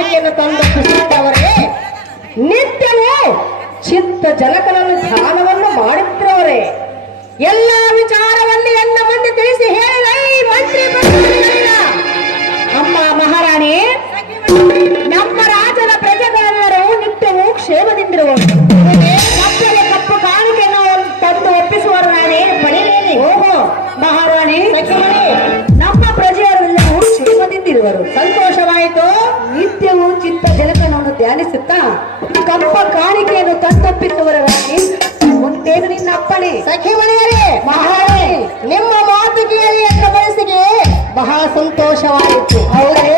ಕಾಣಿಕೆಯನ್ನು ತಂದೊಪ್ಪಿಸಿದ್ದವರೇ, ನಿತ್ಯವೂ ಚಿತ್ತ ಜನಕನನ್ನು ಧ್ಯಾನವನ್ನು ಮಾಡುತ್ತಿರುವವರೇ, ಎಲ್ಲ ವಿಚಾರವನ್ನು ಎಲ್ಲ ಮುಂದೆ ತಿಳಿಸಿ ಹೇಳಿದ ಈ ಮಂತ್ರಿ ಪ್ರಧಾನಿಗಳಿಲ್ಲ. ಅಮ್ಮ ಮಹಾರಾಣಿ, ನಮ್ಮ ರಾಜನ ಪ್ರಜೆಗಳೆಲ್ಲರೂ ನಿತ್ಯವೂ ಕ್ಷೇಮದಿಂದಿರುವರು. ಕಪ್ಪಲೆ ಕಪ್ಪು ಕಾಣಿಕೆಯನ್ನು ತಂದು ಒಪ್ಪಿಸುವರು. ನಾನೇನು ಪಡೆಯಲೇನೆ. ಓಹೋ ಮಹಾರಾಣಿ, ನಮ್ಮ ಪ್ರಜೆಯರೆಲ್ಲರೂ ಕ್ಷೇಮದಿಂದಿರುವರು. ಸಂತೋಷವಾಯಿತು. ನಿತ್ಯವೂ ಚಿತ್ತ ಜನಕನನ್ನು ಧ್ಯಾನಿಸುತ್ತಾ ಕಪ್ಪ ಕಾಣಿಕೆಯನ್ನು ತಂದೊಪ್ಪಿಸುವರ ರಾಣಿ. ಮುಂದೇನು ನಿನ್ನ ಅಪ್ಪಣೆ? ಸಖಿಮಣಿಯರೇ, ಮಹಾರಾಣಿ, ನಿಮ್ಮ ಮಾತು ಕೇಳಿ ಎನ್ನ ಮನಸ್ಸಿಗೆ ಬಹಳ ಸಂತೋಷವಾಯಿತು. ಅವರೇ